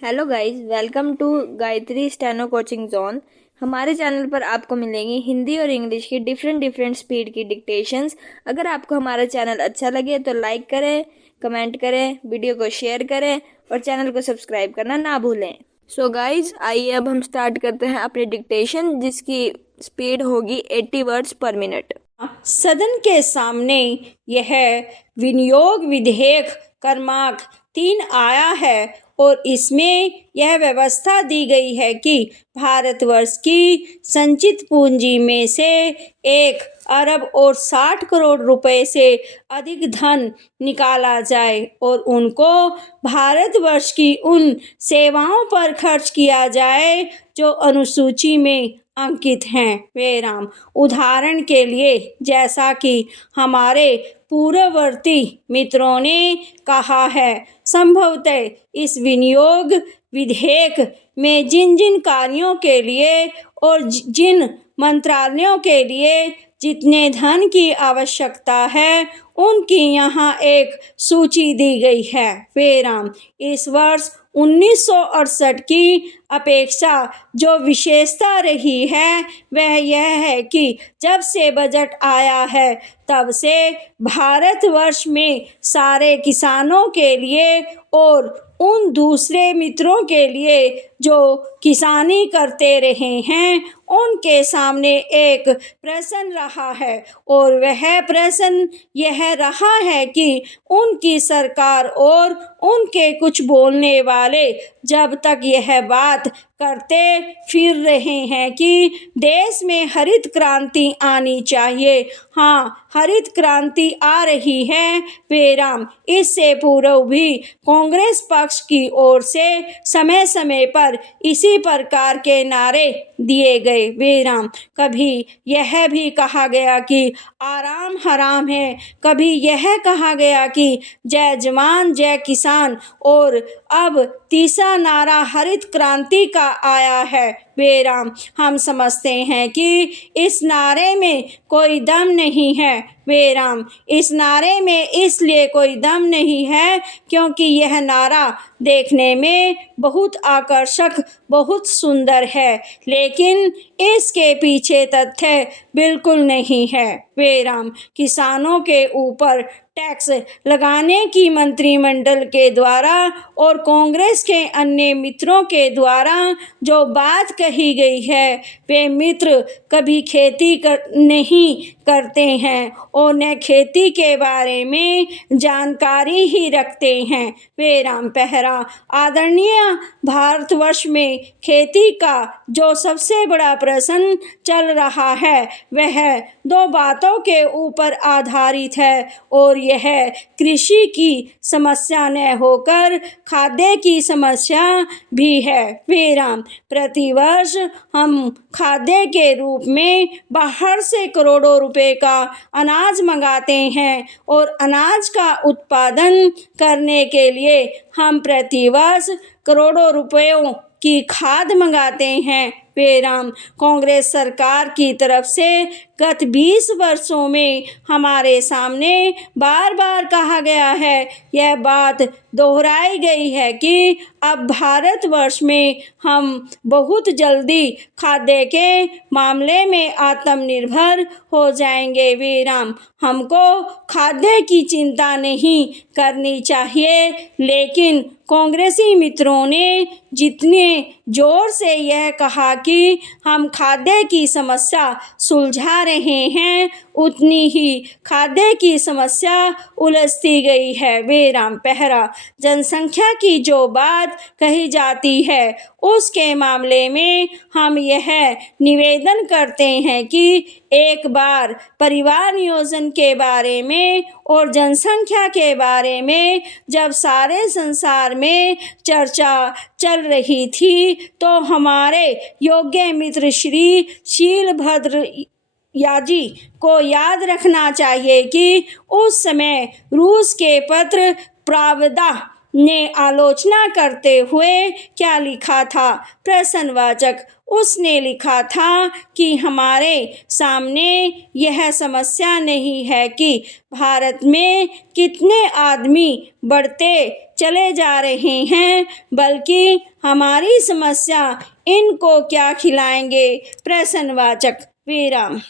Hello guys, welcome to Gayatri steno coaching zone. हमारे channel पर आपको मिलेंगी हिंदी और इंग्लिश की डिफरेंट स्पीड की डिक्टेशंस। अगर आपको हमारा चैनल अच्छा लगे तो लाइक करें, कमेंट करें, वीडियो को शेयर करें और चैनल को सब्सक्राइब करना ना भूलें। सो गाइस, आइए अब हम स्टार्ट करते हैं अपनी डिक्टेशन, जिसकी स्पीड होगी 80 वर्ड्स पर मिनट। सदन के सामने यह विनियोग विधेयक क्रमांक 3 आया है और इसमें यह व्यवस्था दी गई है कि भारतवर्ष की संचित पूंजी में से 1 अरब और 60 करोड़ रुपए से अधिक धन निकाला जाए और उनको भारतवर्ष की उन सेवाओं पर खर्च किया जाए जो अनुसूची में अंकित हैं। वे राम, उदाहरण के लिए जैसा कि हमारे पूर्ववर्ती मित्रों ने कहा है, संभवतः इस विनियोग विधेयक में जिन जिन कार्यों के लिए और जिन मंत्रालयों के लिए जितने धन की आवश्यकता है उनकी यहाँ एक सूची दी गई है। वे राम, इस वर्ष 1968 की अपेक्षा जो विशेषता रही है वह यह है कि जब से बजट आया है तब से भारतवर्ष में सारे किसानों के लिए और उन दूसरे मित्रों के लिए जो किसानी करते रहे हैं उनके सामने एक प्रश्न रहा है और वह प्रश्न यह रहा है कि उनकी सरकार और उनके कुछ बोलने वाले जब तक यह बात करते फिर रहे हैं कि देश में हरित क्रांति आनी चाहिए। हाँ, हरित क्रांति आ रही है। वे राम, इससे पूर्व भी कांग्रेस पक्ष की ओर से समय समय पर इसी प्रकार के नारे दिए गए। वे राम, कभी यह भी कहा गया कि आराम हराम है, कभी यह कहा गया कि जय जवान जय किसान और अब तीसरा नारा हरित क्रांति का आया है। वे राम, हम समझते हैं कि इस नारे में कोई दम नहीं है। वे राम, इस नारे में इसलिए कोई दम नहीं है क्योंकि यह नारा देखने में बहुत आकर्षक, बहुत सुंदर है, लेकिन इसके पीछे तथ्य बिल्कुल नहीं है। वे राम, किसानों के ऊपर टैक्स लगाने की मंत्रिमंडल के द्वारा और कांग्रेस के अन्य मित्रों के द्वारा जो बात कही गई है वे मित्र कभी खेती नहीं करते हैं और न खेती के बारे में जानकारी ही रखते हैं। वे राम, पहरा आदरणीय भारतवर्ष में खेती का जो सबसे बड़ा प्रश्न चल रहा है वह 2 बातों के ऊपर आधारित है और यह कृषि की समस्या न होकर खाद्य की समस्या भी है। वे राम, प्रतिवर्ष हम खाद्य के रूप में बाहर से करोड़ों रुपए का अनाज मंगाते हैं और अनाज का उत्पादन करने के लिए हम प्रतिवर्ष करोड़ों रुपयों की खाद मंगाते हैं। वे राम, कांग्रेस सरकार की तरफ से गत 20 वर्षों में हमारे सामने बार बार कहा गया है, यह बात दोहराई गई है कि अब भारतवर्ष में हम बहुत जल्दी खाद्य के मामले में आत्मनिर्भर हो जाएंगे। वे राम, हमको खाद्य की चिंता नहीं करनी चाहिए, लेकिन कांग्रेसी मित्रों ने जितने जोर से यह कहा कि हम खाद्य की समस्या सुलझा रहे हैं उतनी ही खाद्य की समस्या उलझती गई है। वे राम, पहरा जनसंख्या की जो बात कही जाती है उसके मामले में हम यह निवेदन करते हैं कि एक बार परिवार नियोजन के बारे में और जनसंख्या के बारे में जब सारे संसार में चर्चा चल रही थी तो हमारे योग्य मित्र श्री शीलभद्र याजी को याद रखना चाहिए कि उस समय रूस के पत्र प्रावदा ने आलोचना करते हुए क्या लिखा था? प्रश्नवाचक। उसने लिखा था कि हमारे सामने यह समस्या नहीं है कि भारत में कितने आदमी बढ़ते चले जा रहे हैं, बल्कि हमारी समस्या इनको क्या खिलाएंगे? प्रश्नवाचक। विराम।